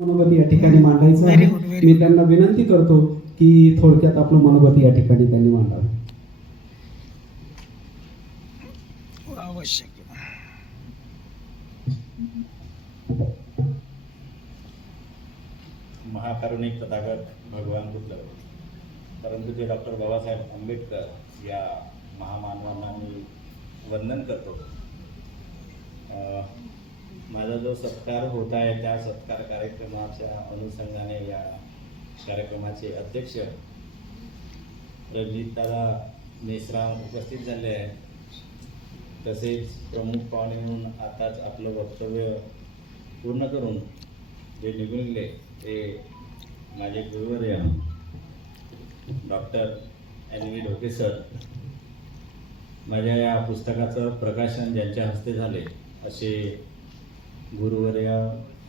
मनोगत या ठिकाणी मांडायचं आहे. मी त्यांना विनंती करतो की थोडक्यात आपलं मनोगत या ठिकाणी त्यांनी मांडावं. आवश्यक महाकारुणिक तथागत भगवान बुद्ध. परंतु जे डॉक्टर बाबासाहेब आंबेडकर या महामानवांना मी वंदन करतो. अ, माझा जो सत्कार होत आहे त्या सत्कार कार्यक्रमाच्या अनुषंगाने या कार्यक्रमाचे अध्यक्ष रणजितदादा मेश्राम उपस्थित झाले आहे तसेच प्रमुख पाहुणे म्हणून आताच आपलं वक्तव्य पूर्ण करून जे निघून गेले ते माझे गुरुवर्य doctor N V Dhoke sir माझ्या या पुस्तकाचं प्रकाशन ज्यांच्या हस्ते झाले असे गुरुवर्य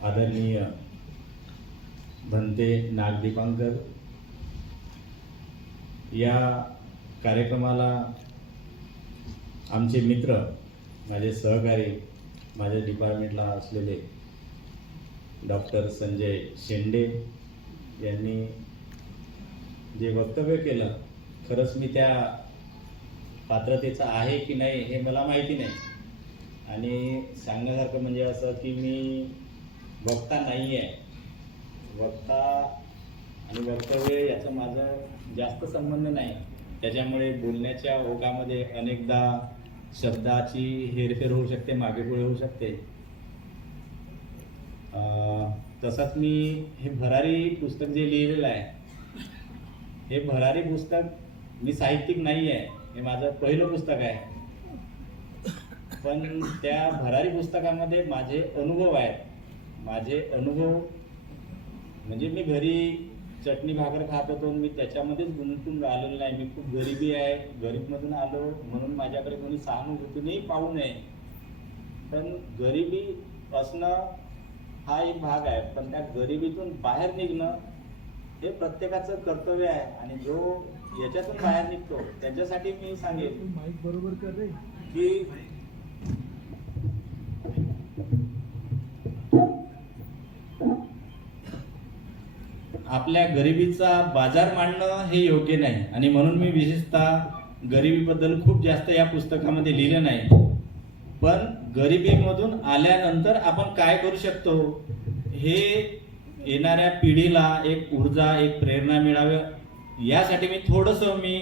आदरणीय भंते नागदीपांकर. या कार्यक्रमाला आमचे मित्र माझे सहकारी माझ्या डिपार्टमेंटला असलेले डॉक्टर संजय शेंडे यांनी जे वक्तव्य केलं खरंच मी त्या पात्रतेचं आहे की नाही हे मला माहिती नाही. आणि सांगण्यासारखं म्हणजे असं की मी वक्ता नाही आहे वक्ता आणि वक्तव्य याचं माझं जास्त संबंध नाही. त्याच्यामुळे बोलण्याच्या ओघामध्ये अनेकदा शब्दाची हेरफेर होऊ शकते मागे पुढे होऊ शकते. तसंच मी हे भरारी पुस्तक जे लिहिलेलं आहे हे भरारी पुस्तक मी साहित्यिक नाही आहे हे माझं पहिलं पुस्तक आहे. पण त्या भरारी पुस्तकामध्ये माझे अनुभव आहेत. माझे अनुभव म्हणजे मी घरी चटणी भाकर खात होतो मी त्याच्यामध्येच गुंतून राहिलेलो नाही. मी खूप गरिबी आहे. गरीबमधून आलो म्हणून माझ्याकडे कोणी सहानुभूतीनेही पाहू नये. पण गरिबी असणं हा एक भाग आहे. पण त्या गरिबीतून बाहेर निघणं हे प्रत्येकाचं कर्तव्य आहे. आणि जो याच्यातून बाहेर निघतो त्याच्यासाठी मी सांगेन बरोबर की आपल्या गरिबीचा बाजार मांडणं हे योग्य नाही. आणि म्हणून मी विशेषतः गरिबीबद्दल खूप जास्त या पुस्तकामध्ये लिहिलं नाही. पण गरिबीमधून आल्यानंतर आपण काय करू शकतो? हे येणाऱ्या पिढीला एक ऊर्जा एक प्रेरणा मिळावी. यासाठी मी थोडंसं मी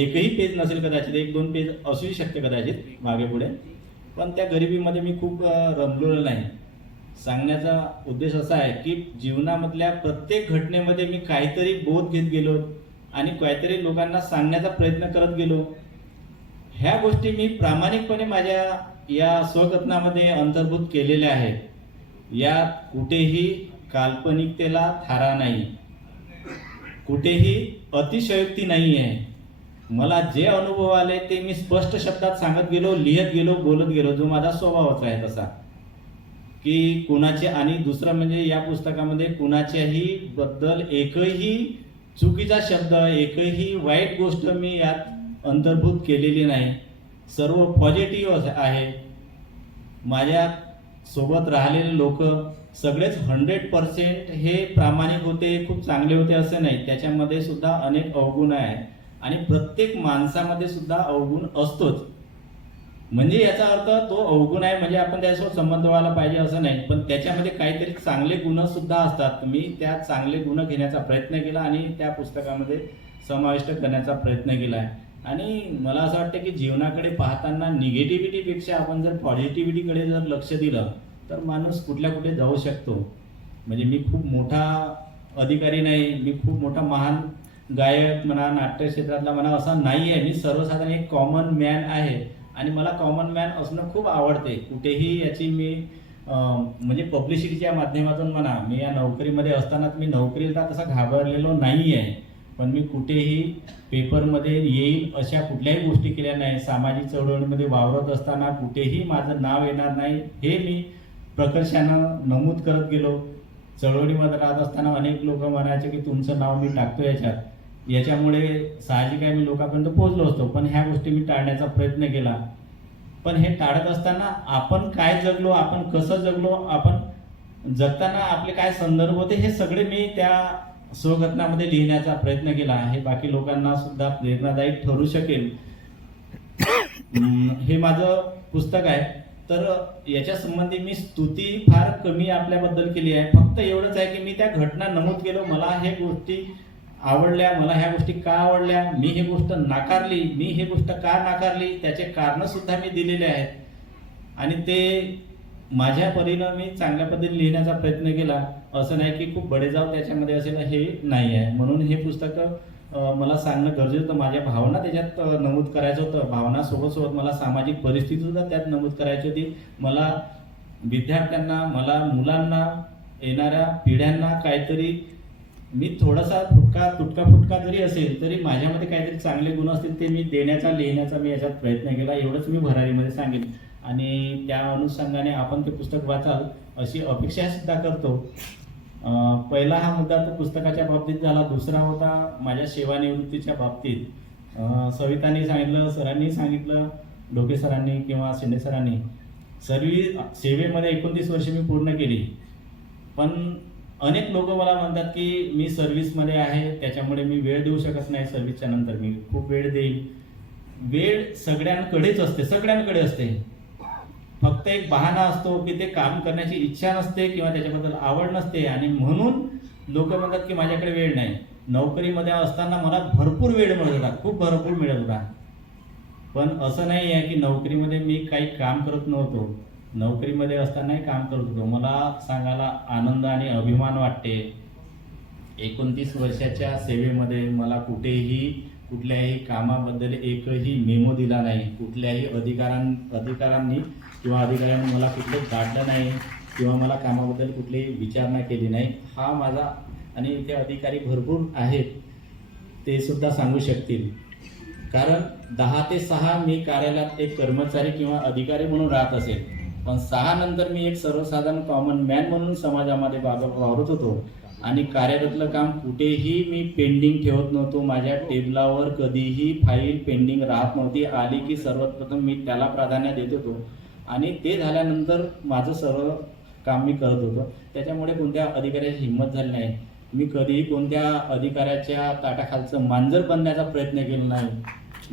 एकही पेज नसेल कदाचित एक दोन पेज असूही शकते कदाचित मागे पुढे. पण त्या गरिबीमध्ये मी खूप रमलेलो नाही. सांगण्याचा उद्देश असा आहे की जीवनामधल्या प्रत्येक घटनेमध्ये मी काहीतरी बोध घेत गेलो आणि काहीतरी लोकांना सांगण्याचा प्रयत्न करत गेलो. ह्या गोष्टी मी प्रामाणिकपणे माझ्या या स्वकथनामध्ये अंतर्भूत केलेल्या आहेत. यात कुठेही काल्पनिकतेला थारा नाही. कुठेही अतिशयोक्ती नाही आहे मला जे अनुभव आले ते मी स्पष्ट शब्दात सांगत गेलो लिहित गेलो बोलत गेलो जो माझा स्वभावच आहे तसा. की कुणाचे आणि दुसरं म्हणजे या पुस्तकामध्ये कुणाच्याही बद्दल एकही चुकीचा शब्द एकही वाईट गोष्ट मी यात अंतर्भूत केलेली नाही. सर्व पॉझिटिव्ह आहे. माझ्या सोबत राहिलेले लोक सगळेच हंड्रेड पर्सेंट हे प्रामाणिक होते खूप चांगले होते असे नाही. त्याच्यामध्ये सुद्धा अनेक अवगुण आहे. आणि प्रत्येक माणसामध्ये सुद्धा अवगुण असतोच. म्हणजे याचा अर्थ तो अवगुण आहे म्हणजे आपण त्याच्यासोबत संबंध व्हायला पाहिजे असं नाही. पण त्याच्यामध्ये काहीतरी चांगले गुण सुद्धा असतात. मी त्या चांगले गुण घेण्याचा प्रयत्न केला आणि त्या पुस्तकामध्ये समाविष्ट करण्याचा प्रयत्न केला आहे. आणि मला असं वाटतं की जीवनाकडे पाहताना निगेटिव्हिटीपेक्षा आपण जर पॉझिटिव्हिटीकडे जर लक्ष दिलं तर माणूस कुठल्या कुठे जाऊ शकतो. म्हणजे मी खूप मोठा अधिकारी नाही मी खूप मोठा महान गायक म्हणा नाट्य क्षेत्रातला म्हणा असा नाही आहे मी सर्वसाधारण एक कॉमन मॅन आहे. आणि मला कॉमन मॅन असणं खूप आवडते. कुठेही याची मी म्हणजे पब्लिसिटीच्या माध्यमातून म्हणा मी या नोकरीमध्ये असतानाच मी नोकरीला तसा घाबरलेलो नाही आहे पण मी कुठेही पेपरमध्ये येईल अशा कुठल्याही गोष्टी केल्या नाही. सामाजिक चळवळीमध्ये वावरत असताना कुठेही माझं नाव येणार नाही हे मी प्रकर्षानं नमूद करत गेलो. चळवळीमध्ये राहत असताना अनेक लोक म्हणायचे की तुमचं नाव मी टाकतो याच्यात. याच्यामुळे साहजिक आहे मी लोकांपर्यंत पोहोचलो असतो. पण ह्या गोष्टी मी टाळण्याचा प्रयत्न केला. पण हे टाळत असताना आपण काय जगलो आपण कसं जगलो आपण जगताना आपले काय संदर्भ होते हे सगळे मी त्या स्वघटनामध्ये लिहिण्याचा प्रयत्न केला आहे. बाकी लोकांना सुद्धा प्रेरणादायी ठरू शकेल. हे माझं पुस्तक आहे. तर याच्या संबंधी मी स्तुती फार कमी आपल्याबद्दल केली आहे. फक्त एवढंच आहे की मी त्या घटना नमूद केलं. मला हे गोष्टी आवडल्या मला ह्या गोष्टी का आवडल्या मी ही गोष्ट नाकारली मी ही गोष्ट का नाकारली त्याचे कारणंसुद्धा मी दिलेले आहेत. आणि ते माझ्या परीनं मी चांगल्या पद्धतीने लिहिण्याचा प्रयत्न केला. असं नाही की खूप बडेजाव त्याच्यामध्ये असेल हे नाही आहे. म्हणून हे पुस्तक मला सांगणं गरजेचं होतं. माझ्या भावना त्याच्यात नमूद करायचं होतं. भावना सोबत सोबत मला सामाजिक परिस्थितीसुद्धा त्यात नमूद करायची होती. मला विद्यार्थ्यांना मला मुलांना येणाऱ्या पिढ्यांना काहीतरी मी थोडासा फुटका तुटका फुटका जरी असेल तरी माझ्यामध्ये काहीतरी चांगले गुण असतील ते मी देण्याचा लिहिण्याचा मी याच्यात प्रयत्न केला. एवढंच मी भरारीमध्ये सांगेन. आणि त्या अनुषंगाने आपण ते पुस्तक वाचाल अशी अपेक्षा सुद्धा करतो. पहिला हा मुद्दा तो पुस्तकाच्या बाबतीत झाला. दुसरा होता माझ्या सेवानिवृत्तीच्या बाबतीत. अं, सवितांनी सांगितलं सरांनी सांगितलं डोके सरांनी किंवा शिंदे सरांनी. सर्वी सेवेमध्ये एकोणतीस वर्ष मी पूर्ण केली. पण अनेक लोक मला म्हणतात की मी सर्व्हिसमध्ये आहे त्याच्यामुळे मी वेळ देऊ शकत नाही सर्व्हिसच्या नंतर. मी खूप वेळ देईल वेळ सगळ्यांकडेच असते सगळ्यांकडे असते. फक्त एक बहाणा असतो की ते काम करण्याची इच्छा नसते किंवा त्याच्याबद्दल आवड नसते आणि म्हणून लोक म्हणतात की माझ्याकडे वेळ नाही. नोकरीमध्ये असताना मला भरपूर वेळ मिळत होता खूप भरपूर मिळत होता. पण असं नाही आहे की नोकरीमध्ये मी काही काम करत नव्हतो. नोकरीमध्ये असतानाही काम करत होतो. मला सांगायला आनंद आणि अभिमान वाटते. एकोणतीस वर्षाच्या सेवेमध्ये मला कुठेही कुठल्याही कामाबद्दल एकही मेमो दिला नाही. कुठल्याही अधिकारां अधिकारांनी किंवा अधिकाऱ्यांनी मला कुठलं दाटलं नाही किंवा मला कामाबद्दल कुठलीही विचारणा केली नाही. हा माझा आणि इथे अधिकारी भरपूर आहेत ते सुद्धा सांगू शकतील. कारण दहा ते सहा मी कार्यालयात एक कर्मचारी किंवा अधिकारी म्हणून राहत असेल. पण सहा नंतर मी एक सर्वसाधारण कॉमन मॅन म्हणून समाजामध्ये बाबा वावरत होतो. आणि कार्यालयातलं काम कुठेही मी पेंडिंग ठेवत नव्हतो. माझ्या टेबलावर कधीही फाईल पेंडिंग राहत नव्हती. आली की सर्वप्रथम मी त्याला प्राधान्य देत होतो. आणि ते झाल्यानंतर माझं सर्व काम मी करत होतो. त्याच्यामुळे कोणत्या अधिकाऱ्याची हिंमत झाली नाही. मी कधीही कोणत्या अधिकाऱ्याच्या ताटाखालचं मांजर बनण्याचा प्रयत्न केला नाही.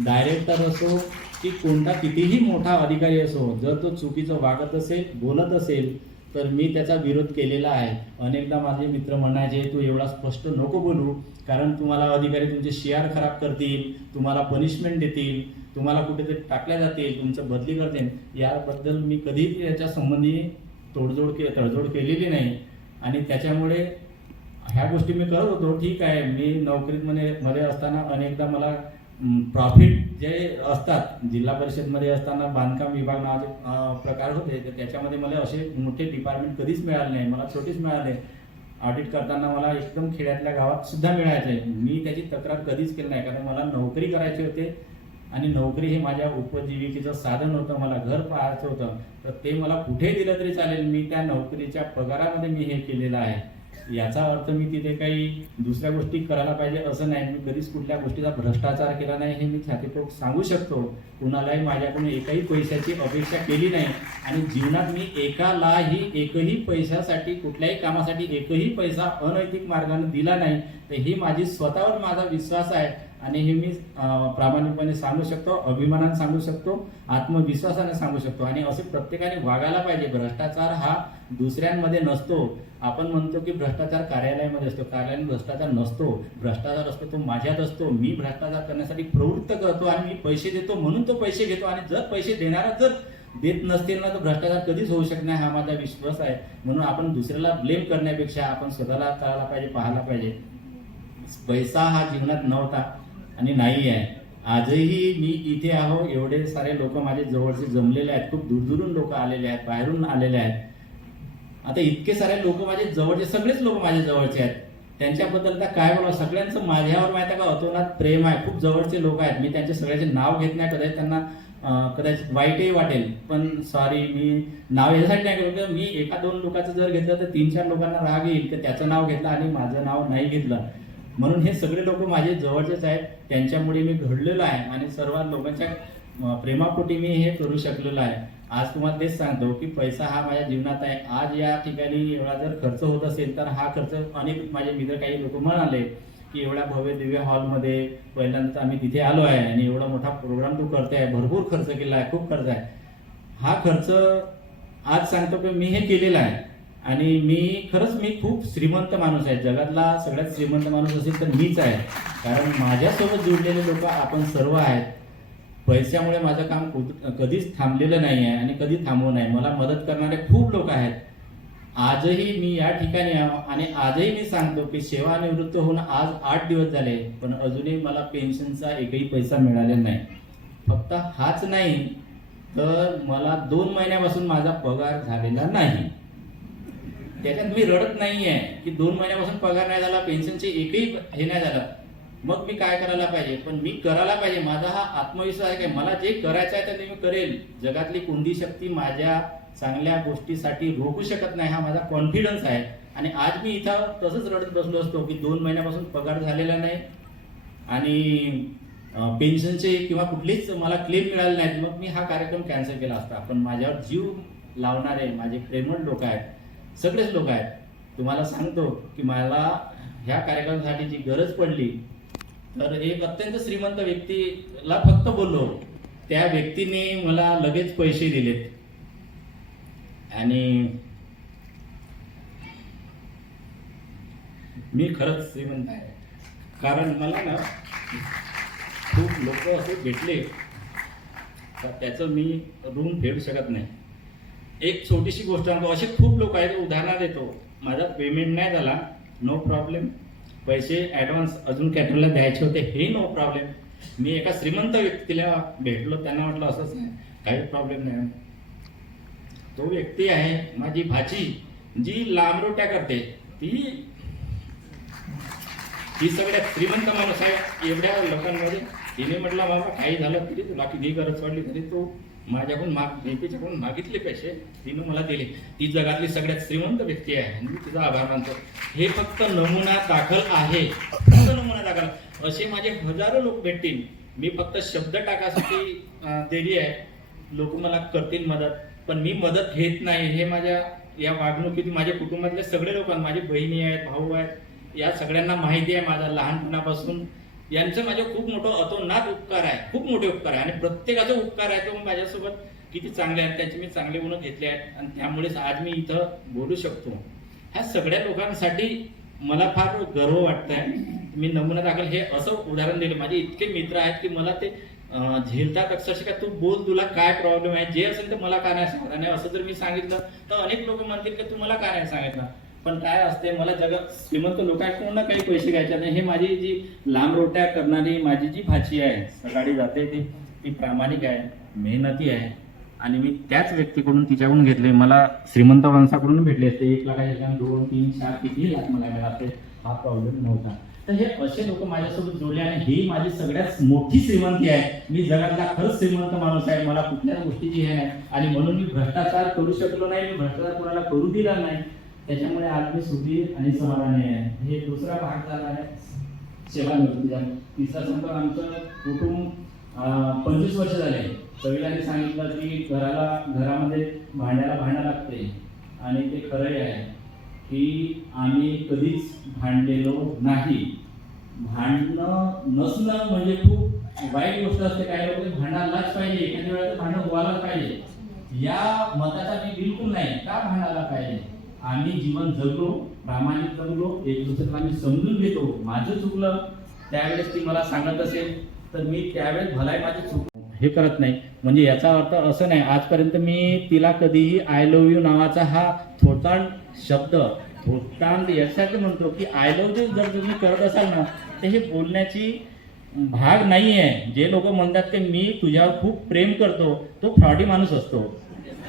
डायरेक्टर असो की कोणता कितीही मोठा अधिकारी असो जर तो चुकीचं वागत असेल बोलत असेल तर मी त्याचा विरोध केलेला आहे. अनेकदा माझे मित्र म्हणायचे तू एवढा स्पष्ट नको बोलू कारण तुम्हाला अधिकारी तुमचे शेअर खराब करतील तुम्हाला पनिशमेंट देतील तुम्हाला कुठेतरी टाकल्या जातील तुमचं बदली करतील. याबद्दल मी कधीही याच्या संबंधी तोडजोड के तडजोड केलेली नाही. आणि त्याच्यामुळे ह्या गोष्टी मी करत होतो. ठीक आहे मी नोकरीत मध्ये मध्ये असताना अनेकदा मला प्रॉफिट जे असतात जिल्हा परिषदमध्ये असताना बांधकाम विभाग नावाचे प्रकार होते. तर त्याच्यामध्ये मला असे मोठे डिपार्टमेंट कधीच मिळाले नाही. मला छोटीच मिळाले ऑडिट करताना मला एकदम खेड्यातल्या गावात सुद्धा मिळायचे मी त्याची तक्रार कधीच केली नाही. कारण मला नोकरी करायची होते आणि नोकरी हे माझ्या उपजीविकेचं साधन होतं. मला घर पाहायचं होतं. तर ते मला कुठेही दिलं तरी चालेल. मी त्या नोकरीच्या पगारामध्ये मी हे केलेलं आहे. याचा अर्थ मी तिथे काही दुसऱ्या गोष्टी करायला पाहिजे असं नाही. मी कधीच कुठल्या गोष्टीचा भ्रष्टाचार केला नाही हे मी छातीपोट सांगू शकतो. कुणालाही माझ्याकडून एकाही पैशाची अपेक्षा केली नाही. आणि जीवनात मी एकालाही एकही पैशासाठी कुठल्याही कामासाठी एकही पैसा अनैतिक मार्गाने दिला नाही. तर ही माझी स्वतःवर माझा विश्वास आहे. आणि हे मी प्रामाणिकपणे सांगू शकतो अभिमानाने सांगू शकतो आत्मविश्वासाने सांगू शकतो. आणि असे प्रत्येकाने वागायला पाहिजे. भ्रष्टाचार हा दुसऱ्यांमध्ये नसतो. आपण म्हणतो की भ्रष्टाचार कार्यालयामध्ये असतो कार्यालयात भ्रष्टाचार नसतो भ्रष्टाचार असतो तो माझ्यात असतो मी भ्रष्टाचार करण्यासाठी प्रवृत्त करतो आणि मी पैसे देतो म्हणून तो पैसे घेतो आणि जर पैसे देणारा जर देत नसतील ना तर भ्रष्टाचार कधीच होऊ शकत नाही हा माझा विश्वास आहे. म्हणून आपण दुसऱ्याला ब्लेम करण्यापेक्षा आपण स्वतःला करायला पाहिजे पाहायला पाहिजे. पैसा हा जीवनात नव्हता आणि नाही आहे. आजही मी इथे आहो एवढे सारे लोक माझे जवळचे जमलेले आहेत खूप दूरदूरून लोक आलेले आहेत बाहेरून आलेले आहेत. आता इतके सारे लोक माझे जवळचे सगळेच लोक माझ्या जवळचे आहेत. त्यांच्याबद्दल आता काय बोलावं? सगळ्यांचं माझ्यावर माहिती आहे का? अतोनात प्रेम आहे. खूप जवळचे लोक आहेत. मी त्यांचे सगळ्याचे नाव घेत नाही. कदाचित त्यांना कदाचित वाईटही वाटेल. पण सॉरी मी नाव यासाठी नाही घेतलं. मी एका दोन लोकांचं जर घेतलं तर तीन चार लोकांना राग येईल. तर त्याचं नाव घेतलं आणि माझं नाव नाही घेतलं. म्हणून हे सगळे लोक माझे जवळचेच आहेत. त्यांच्यामुळे मी घडलेलो आहे. आणि सर्व लोकांच्या प्रेमापोटी मी हे करू शकलेलो आहे. आज तुम्हाला तेच सांगतो की पैसा हा माझ्या जीवनात आहे. आज या ठिकाणी एवढा जर खर्च होत असेल तर हा खर्च अनेक माझे मित्र काही लोक म्हणाले की एवढ्या भव्य दिव्य हॉलमध्ये पहिल्यांदा आम्ही तिथे आलो आहे आणि एवढा मोठा प्रोग्राम तू करते आहे भरपूर खर्च केला आहे खूप खर्च आहे. हा खर्च आज सांगतो की मी हे केलेला आहे. आणि मी खरंच मी खूप श्रीमंत माणूस आहे. जगातला सगळ्यात श्रीमंत माणूस असेल तर मीच आहे. कारण माझ्यासोबत जुडलेले लोक आपण सर्व आहेत. पैशामुळे माझं काम कधीच थांबलेलं नाही आहे आणि कधी थांबवू नाही. मला मदत करणारे खूप लोक आहेत. आजही मी या ठिकाणी आहे आणि आजही मी सांगतो की सेवानिवृत्त होऊन आज आठ दिवस झाले पण अजूनही मला पेन्शनचा एकही पैसा मिळालेला नाही. फक्त हाच नाही तर मला दोन महिन्यापासून माझा पगार झालेला नाही. त्याच्यात मी रडत नाही आहे की दोन महिन्यापासून पगार नाही झाला पेन्शनचे एकही हे नाही झालं. मग मी काय करायला पाहिजे? पण मी करायला पाहिजे. माझा हा आत्मविश्वास आहे की मला जे करायचं आहे ते मी करेल. जगातली कोणती शक्ती माझ्या चांगल्या गोष्टीसाठी रोखू शकत नाही हा माझा कॉन्फिडन्स आहे. आणि आज मी इथं तसंच रडत बसलो असतो की दोन महिन्यापासून पगार झालेला नाही. आणि पेन्शनचे किंवा कुठलीच मला क्लेम मिळाले नाहीत. मग मी हा कार्यक्रम कॅन्सल केला असता. पण माझ्यावर जीव लावणारे माझे प्रेमळ लोक आहेत. सगळेच लोक आहेत. तुम्हाला सांगतो की मला ह्या कार्यक्रमासाठी जी गरज पडली तर एक अत्यंत श्रीमंत व्यक्तीला फक्त बोललो. त्या व्यक्तीने मला लगेच पैसे दिलेत. आणि मी खरंच श्रीमंत आहे. कारण मला ना खूप लोक असे भेटले. तर त्याचं मी ऋण फेडू शकत नाही. एक छोटीशी गोष्ट सांगतो. असे खूप लोक आहेत. उदाहरणं देतो माझा पेमेंट नाही झाला. नो प्रॉब्लेम पैसे ॲडव्हान्स अजून कॅटरला द्यायचे होते हे नो प्रॉब्लेम मी एका श्रीमंत व्यक्तीला भेटलो त्यांना म्हटलं असंच आहे काही प्रॉब्लेम नाही. तो व्यक्ती आहे माझी भाची जी लांबरोट्या करते. ती ही सगळ्यात श्रीमंत माणूस आहे. एवढ्या लोकांमध्ये तिने म्हटलं बाबा काही झालं तरी तुला किती गरज पडली तरी तो माझ्याकडून माग बँकेच्याकडून मागितले पैसे तिनं मला दिले. ती जगातली सगळ्यात श्रीमंत व्यक्ती आहे. आणि मी तिचा आभार मानतो. हे फक्त नमुना दाखल आहे. फक्त नमुना दाखल. असे माझे हजारो लोक भेटतील. मी फक्त शब्द टाकासाठी दिली आहे. लोक मला करतील मदत. पण मी मदत घेत नाही. हे माझ्या या वागणुकीत माझ्या कुटुंबातले सगळे लोक माझी बहिणी आहेत भाऊ आहेत या सगळ्यांना माहिती आहे माझा लहानपणापासून. यांचं माझं खूप मोठं अतोनात उपकार आहे. खूप मोठे उपकार आहे. आणि प्रत्येकाचा उपकार आहे तो माझ्यासोबत किती चांगले आहेत त्याचे मी चांगले गुण घेतले आहेत. आणि त्यामुळेच आज मी इथं बोलू शकतो. ह्या सगळ्या लोकांसाठी मला फार गर्व वाटतंय. मी नमुना दाखल हे असं उदाहरण दिलं. माझे इतके मित्र आहेत की मला ते झेलतात अक्षरशः का तू बोल तुला काय प्रॉब्लेम आहे? जे असेल ते मला का नाही सांगता नाही. असं जर मी सांगितलं तर अनेक लोक म्हणतील की तू मला का नाही सांगितलं? पण काय असते मला जगात श्रीमंत लोकांकडून काही पैसे घ्यायचे नाही. हे माझी जी लांब रोट्या करणारी माझी जी भाची आहे सकाळी जाते ती ती प्रामाणिक आहे मेहनती आहे. आणि मी त्याच व्यक्तीकडून तिच्याकडून घेतले मला श्रीमंत माणसाकडून भेटले असते. एक लाखाच्या दोन तीन चार किती लाख मला मिळाले हा प्रॉब्लेम नव्हता. तर हे असे लोक माझ्यासोबत जोडले आणि ही माझी सगळ्यात मोठी श्रीमंती आहे. मी जगातला खरंच श्रीमंत माणूस आहे. मला कुठल्याच गोष्टीची हे नाही. आणि म्हणून मी भ्रष्टाचार करू शकलो नाही. मी भ्रष्टाचार कोणाला करू दिला नाही. त्याच्यामुळे आज मी सुखी आणि समाधानी आहे. हे दुसरा भाग झाला आहे. सेवानिवृत्तीचा तिसरा संपर्क आमचं कुटुंब पंचवीस वर्ष झाले. सगळ्यांनी सांगितलं की घराला घरामध्ये भांड्याला भांडा लागते. आणि ते खरंही आहे की आम्ही कधीच भांडलेलो नाही. भांडणं नसणं म्हणजे खूप वाईट गोष्ट असते. काही लोक भांडायलाच पाहिजे. एखाद्या वेळेला भांडण व्हायलाच पाहिजे. या मताचा मी बिलकुल नाही. का भांडायला पाहिजे? आम्ही जीवन जगलो प्रामाणिक जगलो एक दुसऱ्याला आम्ही समजून घेतो. माझं चुकलं त्यावेळेस ती मला सांगत असेल तर मी त्यावेळेस भलाय माझं चुक. हे करत नाही. म्हणजे याचा अर्थ असं नाही आजपर्यंत मी तिला कधीही आय लव्ह यू नावाचा हा थोटांड शब्द थोटांड यासाठी म्हणतो की आय लव्ह यू जर तुम्ही करत असाल ना तर हे बोलण्याची भाग नाही आहे जे लोक म्हणतात की मी तुझ्यावर खूप प्रेम करतो तो फ्रॉडी माणूस असतो.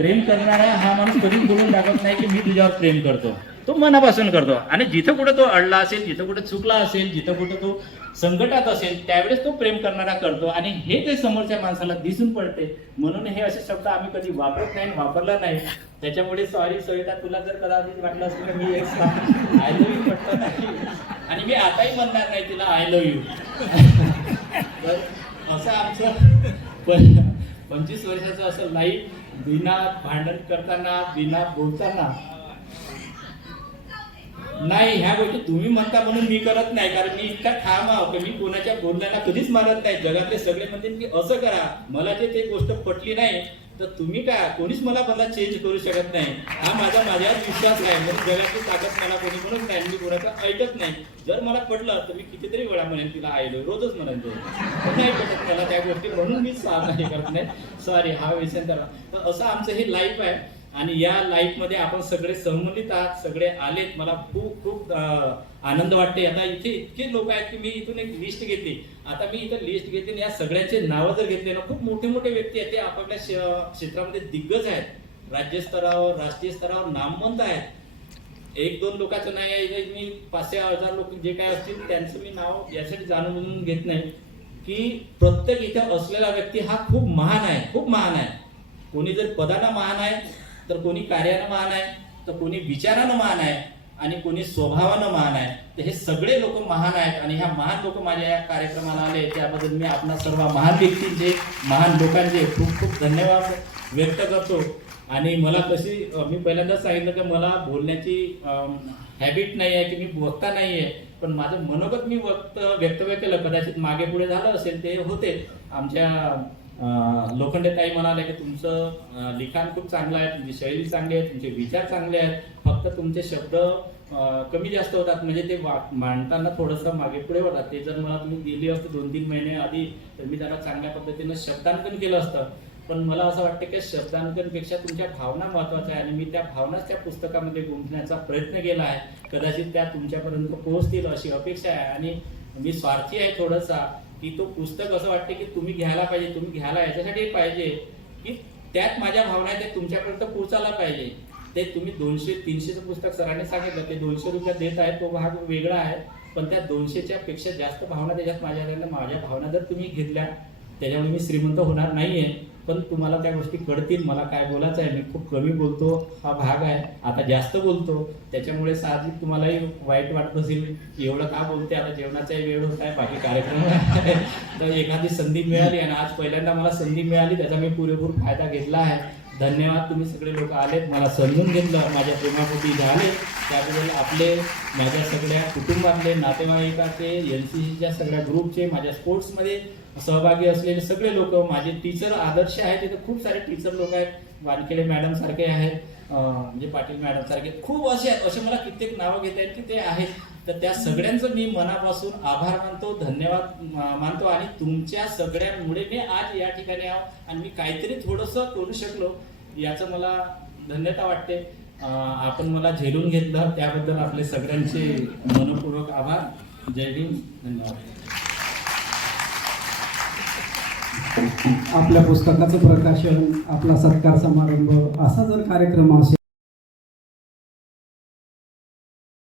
प्रेम करणारा हा माणूस कधीच बोलून दाखवत नाही की मी तुझ्यावर प्रेम करतो. तो मनापासून करतो. आणि जिथं कुठं तो अडला असेल जिथं कुठं चुकला असेल जिथं कुठं तो संकटात असेल त्यावेळेस तो प्रेम करणारा करतो. आणि हे ते समोरच्या माणसाला दिसून पडते. म्हणून हे असे शब्द आम्ही कधी वापरत नाही वापरला नाही. त्याच्यामुळे सॉरी सविता तुला जर कदाचित वाटलं असेल तर मी एक आय लव्ह यू म्हटलं नाही. आणि मी आताही म्हणणार नाही तिला आय लव्ह यू असं आमचं पंचवीस वर्षाचं असं लाईफ बिना भांडण करताना बिना बोलताना. नाही ह्या गोष्टी तुम्ही म्हणता म्हणून मी करत नाही कारण मी इतका ठाम आहो की मी कोणाच्या बोलण्याला कधीच मारत नाही. जगातले सगळे म्हणतील की असं करा. मला जे ते गोष्ट पटली नाही. तर तुम्ही काय कोणीच मला मला चेंज करू शकत नाही. हा माझा माझ्यावर विश्वास आहे. म्हणून जगाची ताकद मला कोणी म्हणत नाही मी कोणाचा ऐकत नाही. जर मला पडलं तर मी कितीतरी वेळा म्हणेन तिला आयलो रोजच म्हणेन ते. नाही पटत मला त्या गोष्टी. म्हणून मी साथ नाही करत नाही. सॉरी हा विषय करा. तर असं आमचं हे लाईफ आहे. आणि या लाईफमध्ये आपण सगळे संबंधित आहात सगळे आलेत. मला खूप खूप आनंद वाटते आता इथे इतके लोक आहेत की मी इथून एक लिस्ट घेतली आता मी इथं लिस्ट घेतली आणि या सगळ्यांचे नावं जर घेतले ना खूप मोठे मोठे व्यक्ती आहेत. ते आपापल्या श- क्षेत्रामध्ये दिग्गज आहेत. राज्यस्तरावर राष्ट्रीय स्तरावर नामवंत आहेत. एक दोन लोकांचं नाही आहे. मी पाचशे हजार लोक जे काय असतील त्यांचं मी नाव यासाठी जाणून घेत नाही. की प्रत्येक इथे असलेला व्यक्ती हा खूप महान आहे. खूप महान आहे. कोणी जर पदाला महान आहे तर कोणी कार्यानं महान आहे तर कोणी विचारानं महान आहे आणि कोणी स्वभावानं महान आहे. तर हे सगळे लोक महान आहेत आणि ह्या महान लोक माझ्या या कार्यक्रमाला आले. त्याबद्दल मी आपणा सर्व महान व्यक्तींचे महान लोकांचे खूप खूप धन्यवाद व्यक्त करतो. आणि मला कशी मी पहिल्यांदाच सांगितलं की मला बोलण्याची हॅबिट नाही आहे की मी वक्ता नाही आहे. पण माझं मनोगत मी वक्त व्यक्तव्य केलं. कदाचित मागे पुढे झालं असेल ते होते. आमच्या लोखंडे ताई म्हणाले की तुमचं लिखाण खूप चांगलं आहे तुमची शैली चांगली आहे तुमचे विचार चांगले आहेत. फक्त तुमचे शब्द कमी जास्त होतात. म्हणजे ते वा- मांडताना थोडंसं मागे पुढे होतात ते जर मला तुम्ही दिली असतं दोन तीन महिने आधी तर मी त्याला चांगल्या पद्धतीनं शब्दांकन केलं असतं. पण मला असं वाटतं की शब्दांकनपेक्षा तुमच्या भावना महत्त्वाच्या आहे आणि मी त्या भावनाच त्या पुस्तकामध्ये गुंफण्याचा प्रयत्न केला आहे. कदाचित त्या तुमच्यापर्यंत पोहोचतील अशी अपेक्षा आहे. आणि मी स्वार्थी आहे थोडासा. की तो पुस्तक असं वाटते की तुम्ही घ्यायला पाहिजे तुम्ही घ्यायला याच्यासाठी पाहिजे की त्यात माझ्या भावना आहे ते तुमच्यापर्यंत पोहोचायला पाहिजे. ते तुम्ही दोनशे तीनशेचं पुस्तक सरांनी सांगितलं ते दोनशे रुपयात देत आहे तो भाग वेगळा आहे पण त्या दोनशेच्या पेक्षा जास्त भावना त्याच्यात माझ्याकडनं माझ्या भावना जर तुम्ही घेतल्या त्याच्यामुळे मी श्रीमंत होणार नाही आहे पण तुम्हाला त्या गोष्टी कळतील मला काय बोलायचं आहे मी खूप कमी बोलतो हा भाग आहे आता जास्त बोलतो. त्याच्यामुळे साहजिक तुम्हालाही वाईट वाटत असेल एवढं का बोलते आता जेवणाचाही वेळ होत आहे बाकी कार्यक्रम तर एखादी संधी मिळाली आणि आज पहिल्यांदा मला संधी मिळाली त्याचा मी पुरेपूर फायदा घेतला आहे. धन्यवाद तुम्ही सगळे लोक आलेत मला समजून घेतलं माझ्या प्रेमापोटी झाले. त्याबद्दल आपले माझ्या सगळ्या कुटुंबातले नातेवाईकाचे एन सी सीच्या सगळ्या ग्रुपचे माझ्या स्पोर्ट्समध्ये सहभागी असलेले सगळे लोक माझे टीचर आदर्श आहेत तिथे खूप सारे टीचर लोक आहेत. वानखेडे मॅडम सारखे आहेत म्हणजे पाटील मॅडम सारखे. खूप असे आहेत असे मला कित्येक नावं घेता आहेत की ते आहेत. तर त्या सगळ्यांचं मी मनापासून आभार मानतो धन्यवाद मानतो आणि तुमच्या सगळ्यांमुळे मी आज या ठिकाणी आहो. आणि मी काहीतरी थोडंसं करू शकलो याचं मला धन्यता वाटते. आपण मला झेलून घेतलं त्याबद्दल आपले सगळ्यांचे मनपूर्वक आभार. जय भीम धन्यवाद. आपल्या पुस्तकाचं प्रकाशन आपला सत्कार समारंभ असा जर कार्यक्रम असेल